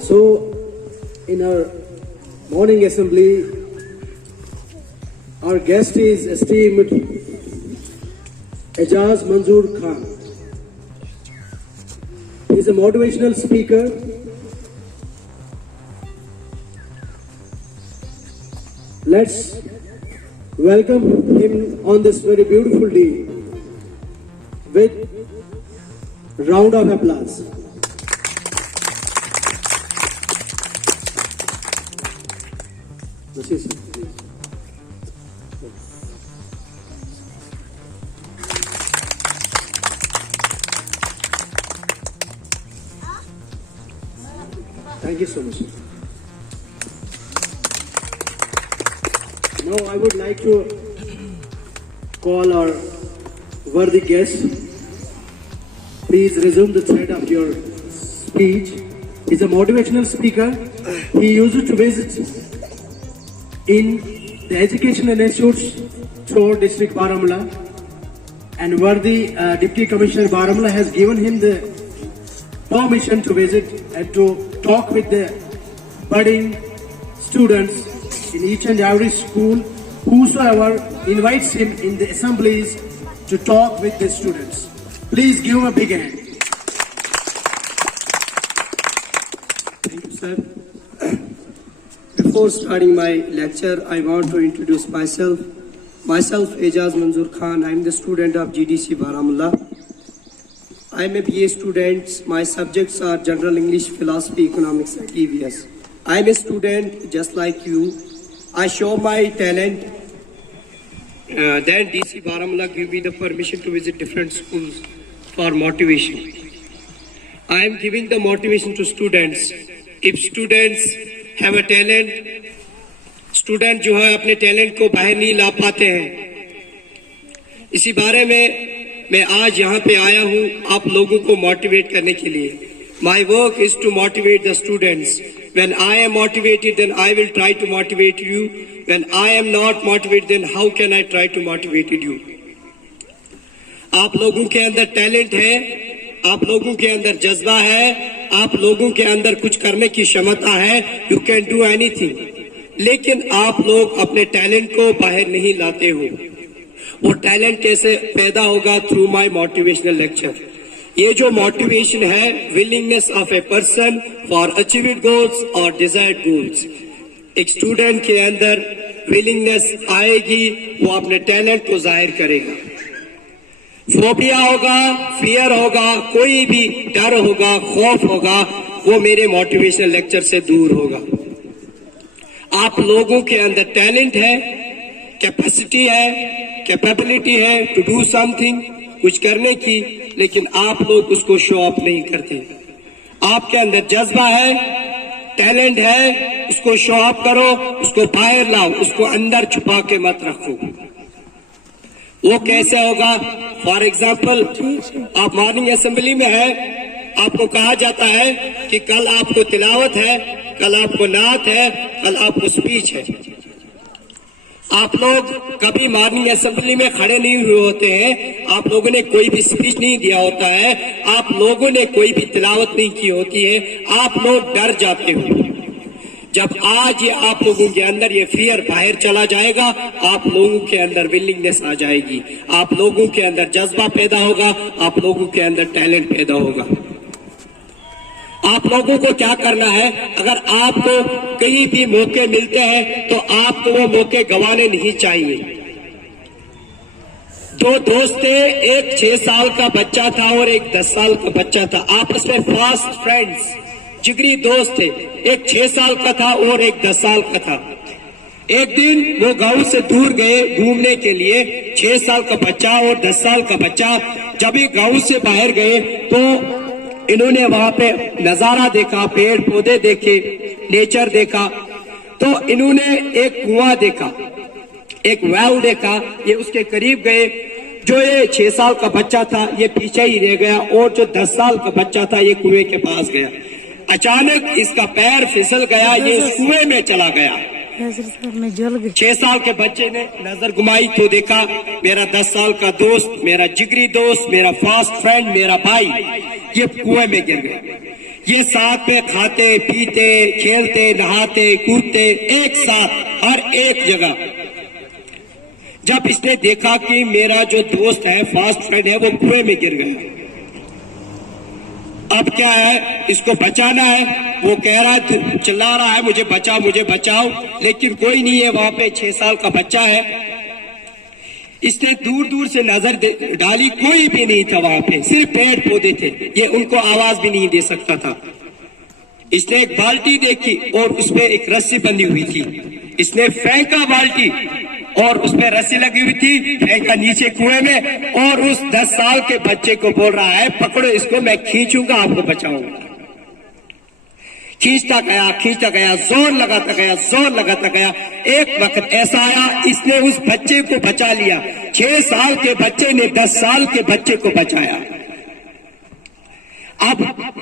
So, in our morning assembly, our guest is esteemed Ejaz Manzoor Khan. He is a motivational speaker. Let's welcome him on this very beautiful day with round of applause. Thank you so much. Now I would like to call our worthy guest. Please resume the thread of your speech. He's a motivational speaker. He used to visit in the educational institutes throughout district Baramulla, and worthy Deputy Commissioner Baramulla has given him the permission to visit and to talk with the budding students in each and every school. Whosoever invites him in the assemblies to talk with the students. Please give him a big hand. Thank you, sir. Before starting my lecture, I want to introduce myself. Myself, Ejaz Manzoor Khan. I am the student of GDC Baramulla. I am a BA student. My subjects are General English, Philosophy, Economics, and EVS. I am a student just like you. I show my talent. Then DC Baramulla give me the permission to visit different schools for motivation. I am giving the motivation to students. If students have a talent, student जो है अपने talent को बाहर नहीं ला पाते हैं, इसी बारे में मैं आज यहाँ पे आया हूँ आप लोगों को motivate करने के लिए. My work is to motivate the students. When I am motivated, then I will try to motivate you. When I am not motivated, then how can I try to motivate you? आप लोगों के अंदर talent है, आप लोगों के अंदर जज्बा है, आप लोगों के अंदर कुछ करने की क्षमता है. You can do anything. लेकिन आप लोग अपने टैलेंट को बाहर नहीं लाते हो. वो टैलेंट कैसे पैदा होगा? Through my motivational lecture. ये जो मोटिवेशन है, willingness of a person for achieved goals और डिजायर्ड गोल्स. एक स्टूडेंट के अंदर विलिंगनेस आएगी, वो अपने टैलेंट को जाहिर करेगा. फोबिया होगा, फियर होगा, कोई भी डर होगा, खौफ होगा, वो मेरे मोटिवेशनल लेक्चर से दूर होगा. आप लोगों के अंदर टैलेंट है, कैपेसिटी है, कैपेबिलिटी है टू डू समथिंग, कुछ करने की, लेकिन आप लोग उसको शो ऑफ नहीं करते. आपके अंदर जज्बा है, टैलेंट है, उसको शो ऑफ करो, उसको बाहर लाओ, उसको अंदर छुपा के मत रखो. वो कैसे होगा? फॉर एग्जाम्पल, आप मॉर्निंग असेंबली में है, आपको कहा जाता है कि कल आपको तिलावत है, कल आपको नात है, कल आपको स्पीच है. आप लोग कभी मॉर्निंग असेंबली में खड़े नहीं हुए होते हैं, आप लोगों ने कोई भी स्पीच नहीं दिया होता है, आप लोगों ने कोई भी तिलावत नहीं की होती है, आप लोग डर जाते हो. जब आज ये आप लोगों के अंदर ये फियर बाहर चला जाएगा, आप लोगों के अंदर विलिंगनेस आ जाएगी, आप लोगों के अंदर जज्बा पैदा होगा, आप लोगों के अंदर टैलेंट पैदा होगा. आप लोगों को क्या करना है? अगर आपको कहीं भी मौके मिलते हैं तो आपको वो मौके गंवाने नहीं चाहिए. दो दोस्त थे, एक 6 साल का बच्चा था और एक 10 साल का बच्चा था. आपस में फास्ट फ्रेंड्स, जिगरी दोस्त थे. एक 6 साल का था और एक 10 साल का था. एक दिन वो गांव से दूर गए घूमने के लिए. 6 साल का बच्चा और 10 साल का बच्चा जब ये गांव से बाहर गए तो इन्होंने वहां पे नजारा देखा, पेड़ पौधे देखे, नेचर देखा. तो इन्होंने एक कुआं देखा, एक वेल देखा. ये उसके करीब गए. जो ये 6 साल का बच्चा था ये पीछे ही रह गया और जो 10 साल का बच्चा था ये कुएं के पास गया. अचानक इसका पैर फिसल गया, ये कुएं में चला गया. 6 साल के बच्चे ने नजर घुमाई तो देखा मेरा 10 साल का दोस्त, मेरा जिगरी दोस्त, मेरा फास्ट फ्रेंड, मेरा भाई ये कुएं में गिर गया. ये साथ में खाते पीते खेलते नहाते कूदते एक साथ हर एक जगह। जब इसने देखा कि मेरा जो दोस्त है फास्ट फ्रेंड है वो कुएं में गिर गया, अब क्या है, इसको बचाना है। वो कह रहा है, चिल्ला रहा है मुझे बचाओ मुझे बचाओ, लेकिन कोई नहीं है वहां पे। 6 साल का बच्चा है। इसने दूर दूर से नजर डाली, कोई भी नहीं था वहां पे, सिर्फ पेड़ पौधे थे। ये उनको आवाज भी नहीं दे सकता था। इसने एक बाल्टी देखी और उसमें एक रस्सी बंधी हुई थी। इसने फेंका बाल्टी और उसमें रस्सी लगी हुई थी, फेंका नीचे कुएं में और उस 10 साल के बच्चे को बोल रहा है, पकड़ो इसको, मैं खींचूंगा आपको बचाऊंगा। खींचता गया, जोर लगाता गया। एक वक्त ऐसा आया, इसने उस बच्चे को बचा लिया। 6 साल के बच्चे ने 10 साल के बच्चे को बचाया। अब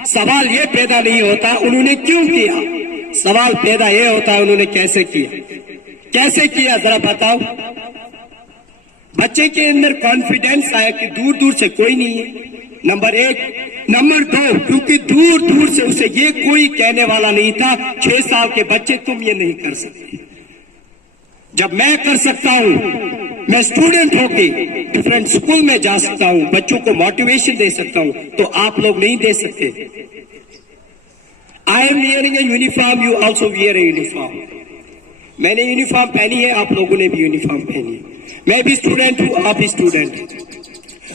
सवाल ये पैदा नहीं होता उन्होंने क्यों किया, सवाल पैदा ये होता है उन्होंने कैसे किया जरा बताओ। बच्चे के अंदर कॉन्फिडेंस आया कि दूर दूर से कोई नहीं है, नंबर 1। नंबर 2, क्योंकि दूर दूर से उसे ये कोई कहने वाला नहीं था, 6 साल के बच्चे तुम ये नहीं कर सकते। जब मैं कर सकता हूं, मैं स्टूडेंट होके डिफरेंट स्कूल में जा सकता हूं, बच्चों को मोटिवेशन दे सकता हूं, तो आप लोग नहीं दे सकते। I am wearing a uniform, you also wear a uniform. मैंने यूनिफॉर्म पहनी है, आप लोगों ने भी यूनिफॉर्म पहनी है। मैं भी स्टूडेंट हूं, आप भी स्टूडेंट।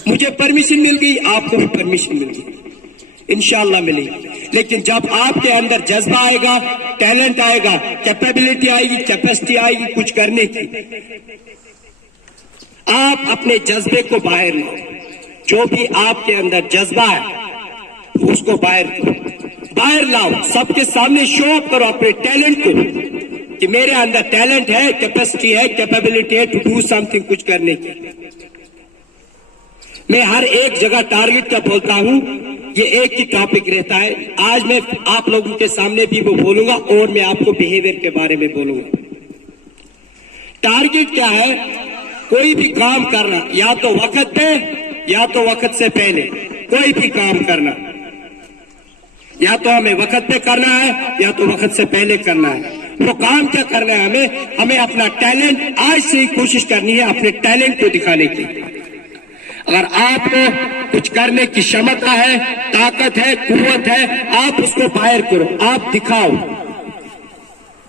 मुझे परमिशन मिल गई, आपको भी परमिशन मिल गई, इंशाल्लाह मिलेगी। लेकिन जब आपके अंदर जज्बा आएगा, टैलेंट आएगा, कैपेबिलिटी आएगी, कैपेसिटी आएगी कुछ करने की, आप अपने जज्बे को बाहर लाओ। जो भी आपके अंदर जज्बा है उसको बाहर लाओ, सबके सामने शो अप करो अपने टैलेंट को कि मेरे अंदर टैलेंट है, कैपेसिटी है, कैपेबिलिटी है टू डू समथिंग, कुछ करने की। मैं हर एक जगह टारगेट का बोलता हूं, ये एक ही टॉपिक रहता है। आज मैं आप लोगों के सामने भी वो बोलूंगा और मैं आपको बिहेवियर के बारे में बोलूंगा। टारगेट क्या है, कोई भी काम करना, या तो वक्त पे या तो वक्त से पहले, कोई भी काम करना, या तो हमें वक्त पे करना है या तो वक्त से पहले करना है। वो काम क्या करना है, हमें अपना टैलेंट आज से ही कोशिश करनी है अपने टैलेंट को दिखाने की। अगर आपको कुछ करने की क्षमता है, ताकत है, कुव्वत है, आप उसको बाहर करो, आप दिखाओ,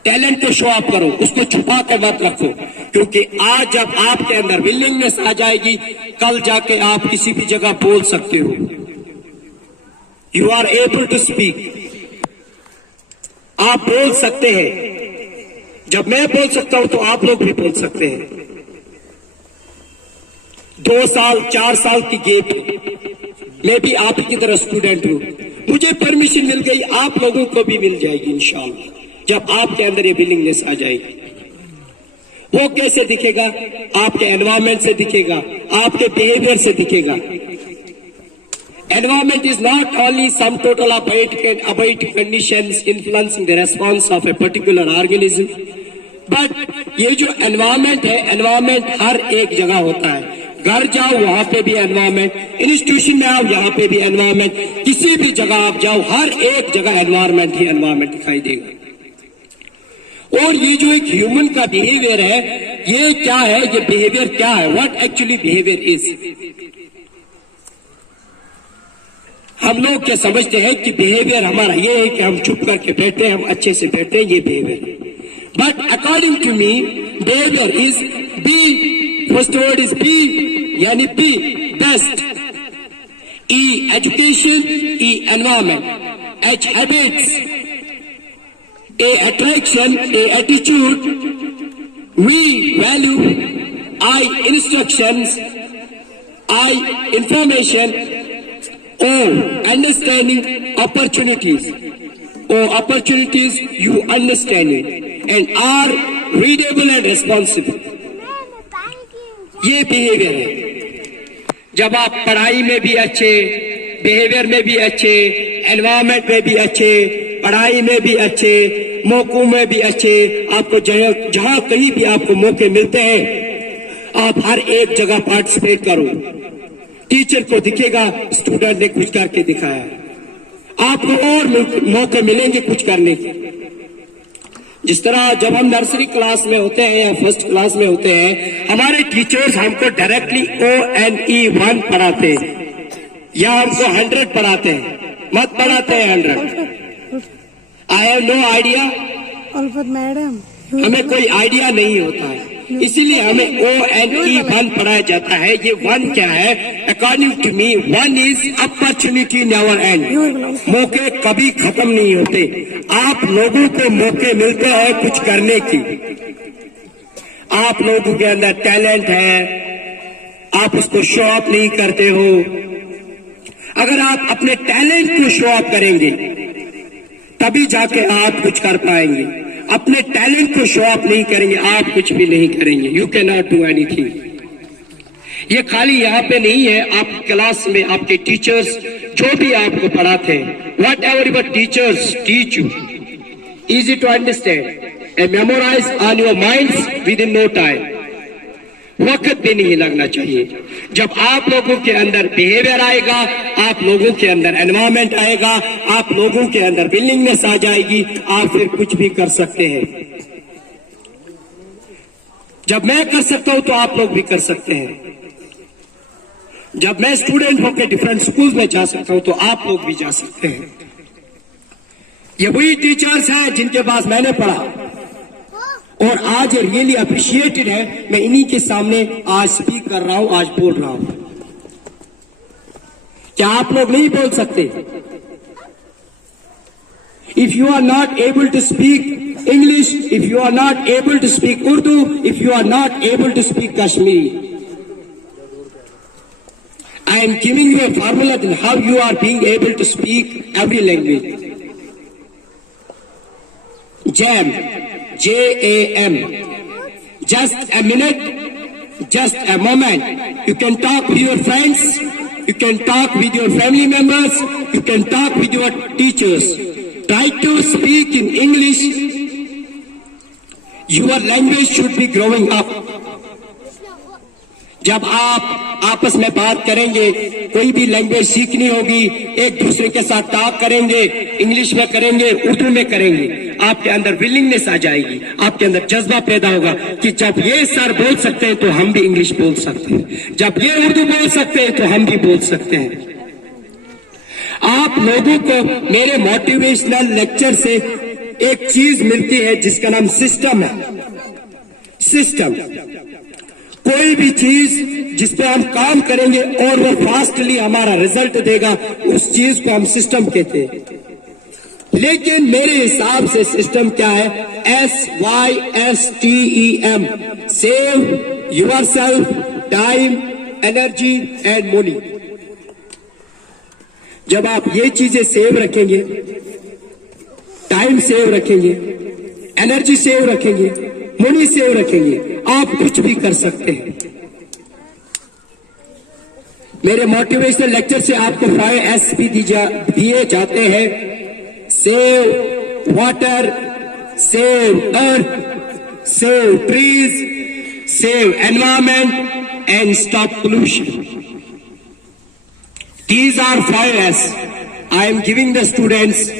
टैलेंट को शो अप करो, उसको छुपा के मत रखो। क्योंकि आज जब आपके अंदर विलिंगनेस आ जाएगी, कल जाके आप किसी भी जगह बोल सकते हो। You are able to speak, आप बोल सकते हैं। जब मैं बोल सकता हूं तो आप लोग भी बोल सकते हैं। 2 साल 4 साल की गैप, मैं भी आप की तरह स्टूडेंट हूं, मुझे परमिशन मिल गई, आप लोगों को भी मिल जाएगी इंशाअल्लाह, जब आपके अंदर ये विलिंगनेस आ जाएगी। वो कैसे दिखेगा, आपके एनवायरमेंट से दिखेगा, आपके बिहेवियर से दिखेगा। Environment is not only sum total of abiotic conditions influencing the response of a particular organism, but ये जो environment है, environment हर एक जगह होता है। घर जाओ वहां पे भी environment, इंस्टीट्यूशन में आओ यहाँ पे भी environment, किसी भी जगह आप जाओ हर एक जगह environment ही environment दिखाई देगा। और ये जो एक ह्यूमन का बिहेवियर है, ये क्या है, ये बिहेवियर क्या है, व्हाट एक्चुअली बिहेवियर इज। हम लोग क्या समझते हैं कि बिहेवियर हमारा ये है कि हम चुप करके बैठे, हम अच्छे से बैठे, ये बिहेवियर है। But according to me behaviour is B, first word is B, यानी B best, E education, E environment, H habits, A attraction, A attitude, V value, I instructions, I information, O understanding opportunities, O opportunities you understanding, and are readable and responsible. ये behaviour है। जब आप पढ़ाई में भी अच्छे, behaviour में भी अच्छे, एनवायरमेंट में भी अच्छे, पढ़ाई में भी अच्छे, मौकों में भी अच्छे, आपको जहां कहीं भी आपको मौके मिलते हैं, आप हर एक जगह पार्टिसिपेट करो। टीचर को दिखेगा स्टूडेंट ने कुछ करके दिखाया, आपको और मौके मिलेंगे कुछ करने के। जिस तरह जब हम नर्सरी क्लास में होते हैं या फर्स्ट क्लास में होते हैं, हमारे टीचर्स हमको डायरेक्टली ONE1 पढ़ाते हैं या हमको 100 पढ़ाते हैं, मत पढ़ाते हैं 100। I have no idea, Ulfat madam, हमें कोई आइडिया नहीं होता है, इसीलिए हमें ONE1 पढ़ाया जाता है। ये 1 क्या है? According to me 1 is opportunity never end. मौके कभी खत्म नहीं होते। आप लोगों को मौके मिलते हैं कुछ करने की। आप लोगों के अंदर टैलेंट है, आप उसको शो ऑफ नहीं करते हो। अगर आप अपने टैलेंट को शो ऑफ करेंगे तभी जाके आप कुछ कर पाएंगे। अपने टैलेंट को शो ऑफ नहीं करेंगे, आप कुछ भी नहीं करेंगे। You can not do anything. ये खाली यहाँ पे नहीं है, आप क्लास में आपके टीचर्स जो भी आपको पढ़ाते हैं, whatever your teachers teach you, easy to understand and memorise on your minds within no time. वक्त भी नहीं लगना चाहिए। जब आप लोगों के अंदर बिहेवियर आएगा, आप लोगों के अंदर एनवायरमेंट आएगा, आप लोगों के अंदर विलिंगनेस आ जाएगी, आप फिर कुछ भी कर सकते हैं। जब मैं कर सकता हूं तो आप लोग भी कर सकते हैं। जब मैं स्टूडेंट होकर डिफरेंट स्कूल में जा सकता हूं तो आप लोग भी जा सकते हैं। ये वही टीचर्स हैं जिनके पास मैंने पढ़ा और आज रियली अप्रिशिएटेड है। मैं इन्हीं के सामने आज स्पीक कर रहा हूं, आज बोल रहा हूं। क्या आप लोग नहीं बोल सकते? If you are not able to speak English, if you are not able to speak Urdu, if you are not able to speak Kashmiri, I am giving you a formula on how you are being able to speak every language. JAM, J-A-M. Just a minute, just a moment. You can talk with your friends, you can talk with your family members, you can talk with your teachers. Try to speak in English. Your language should be growing up. जब आप आपस में बात करेंगे, कोई भी language सीखनी होगी, एक दूसरे के साथ टॉक करेंगे, इंग्लिश में करेंगे, उर्दू में करेंगे, आपके अंदर विलिंगनेस आ जाएगी, आपके अंदर जज्बा पैदा होगा कि जब ये सर बोल सकते हैं तो हम भी इंग्लिश बोल सकते हैं, जब ये उर्दू बोल सकते हैं तो हम भी बोल सकते हैं। आप लोगों को मेरे मोटिवेशनल लेक्चर से एक चीज मिलती है जिसका नाम सिस्टम है। सिस्टम, कोई भी चीज जिसपे हम काम करेंगे और वो फास्टली हमारा रिजल्ट देगा, उस चीज को हम सिस्टम कहते हैं। लेकिन मेरे हिसाब से सिस्टम क्या है? SYSTEM, save your self, time, energy and money. जब आप ये चीजें सेव रखेंगे, टाइम सेव रखेंगे, एनर्जी सेव रखेंगे, मनी सेव रखेंगे, आप कुछ भी कर सकते हैं। मेरे मोटिवेशनल लेक्चर से आपको 5S भी दिए जाते हैं। Save water, save earth, save trees, save environment and stop pollution. These are 5S. I am giving the students.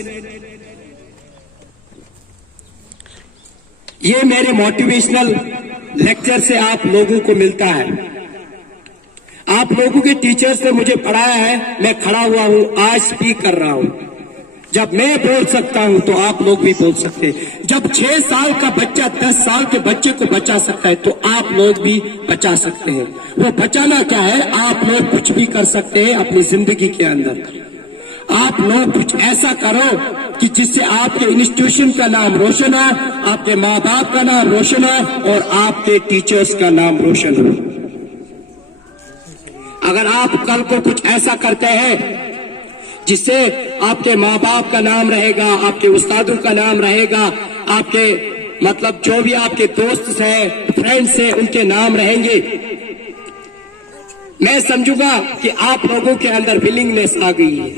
ये मेरे मोटिवेशनल लेक्चर से आप लोगों को मिलता है। आप लोगों के टीचर्स ने मुझे पढ़ाया है, मैं खड़ा हुआ हूं, आज स्पीक कर रहा हूं। जब मैं बोल सकता हूं तो आप लोग भी बोल सकते हैं। जब 6 साल का बच्चा 10 साल के बच्चे को बचा सकता है तो आप लोग भी बचा सकते हैं। वो बचाना क्या है? आप लोग कुछ भी कर सकते हैं अपनी जिंदगी के अंदर। आप लोग कुछ ऐसा करो कि जिससे आपके इंस्टीट्यूशन का नाम रोशन हो, आपके माँ बाप का नाम रोशन हो और आपके टीचर्स का नाम रोशन हो। अगर आप कल को कुछ ऐसा करते हैं जिससे आपके माँ बाप का नाम रहेगा, आपके उस्तादों का नाम रहेगा, आपके मतलब जो भी आपके दोस्त हैं, फ्रेंड्स हैं, उनके नाम रहेंगे, मैं समझूंगा कि आप लोगों के अंदर विलिंगनेस आ गई है,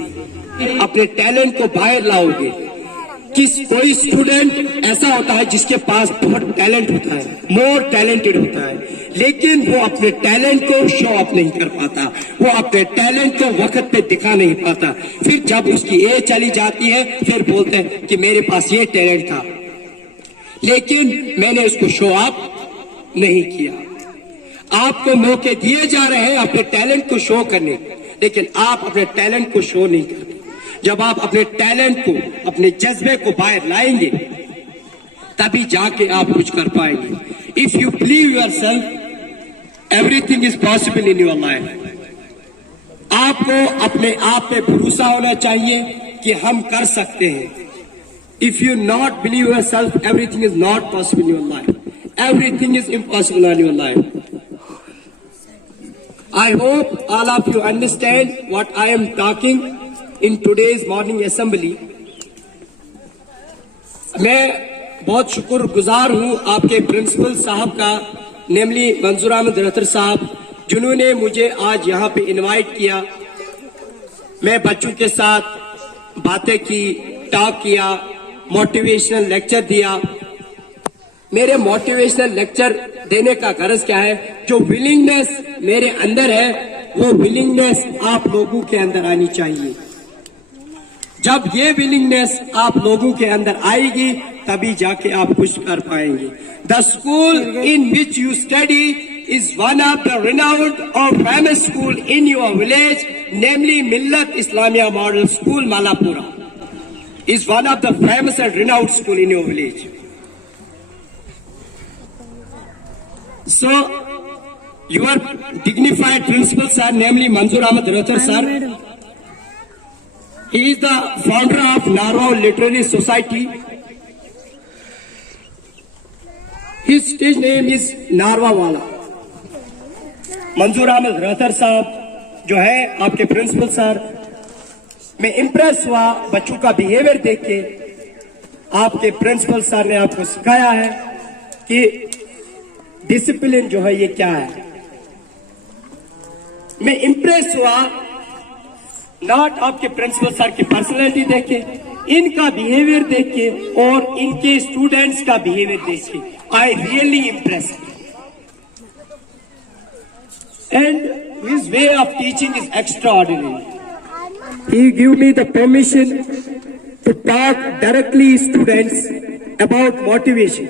अपने टैलेंट को बाहर लाओगे। कि कोई स्टूडेंट ऐसा होता है जिसके पास बहुत टैलेंट होता है, मोर टैलेंटेड होता है, लेकिन वो अपने टैलेंट को शो ऑफ नहीं कर पाता, वो अपने टैलेंट को वक्त पे दिखा नहीं पाता। फिर जब उसकी एज चली जाती है फिर बोलते हैं कि मेरे पास ये टैलेंट था लेकिन मैंने उसको शो ऑफ नहीं किया। आपको मौके दिए जा रहे हैं अपने टैलेंट को शो करने, लेकिन आप अपने टैलेंट को शो नहीं करते। जब आप अपने टैलेंट को, अपने जज्बे को बाहर लाएंगे तभी जाके आप कुछ कर पाएंगे। If you believe yourself everything is possible in your life. आपको अपने आप पे भरोसा होना चाहिए कि हम कर सकते हैं। If you not believe yourself everything is not possible in your life, everything is impossible in your life. I hope all of you understand what I am talking in today's morning assembly. मैं बहुत शुक्रगुजार हूँ आपके principal साहब का, नेमली मंजूर अहमद रतर साहब, जिन्होंने मुझे आज यहाँ पे इनवाइट किया। मैं बच्चों के साथ बातें की, टॉक किया, मोटिवेशनल लेक्चर दिया। मेरे मोटिवेशनल लेक्चर देने का गरज क्या है? जो विलिंगनेस मेरे अंदर है वो विलिंगनेस आप लोगों के अंदर आनी चाहिए। जब ये विलिंगनेस आप लोगों के अंदर आएगी तभी जाके आप कुछ कर पाएंगे। The school in which you study is one of the renowned or famous school in your village, namely Millat Islamia Model School, Malapura, is one of the famous and renowned school in your village. So, your dignified principal sir, namely Manzoor Ahmad Rathar sir, he is the founder of Narwa Literary Society. His stage name is Narwa Wala. मंजूर अहमद रतर साहब जो है आपके principal sir, मैं impress हुआ बच्चों का behaviour देख के। आपके प्रिंसिपल सर ने आपको सिखाया है कि डिसिप्लिन जो है ये क्या है। मैं इम्प्रेस हुआ नॉट आपके प्रिंसिपल सर की पर्सनैलिटी देख के, इनका बिहेवियर देख के और इनके स्टूडेंट्स का बिहेवियर देख के। I really impress. And his way of teaching is extraordinary. He gave me the permission to talk directly to students about motivation.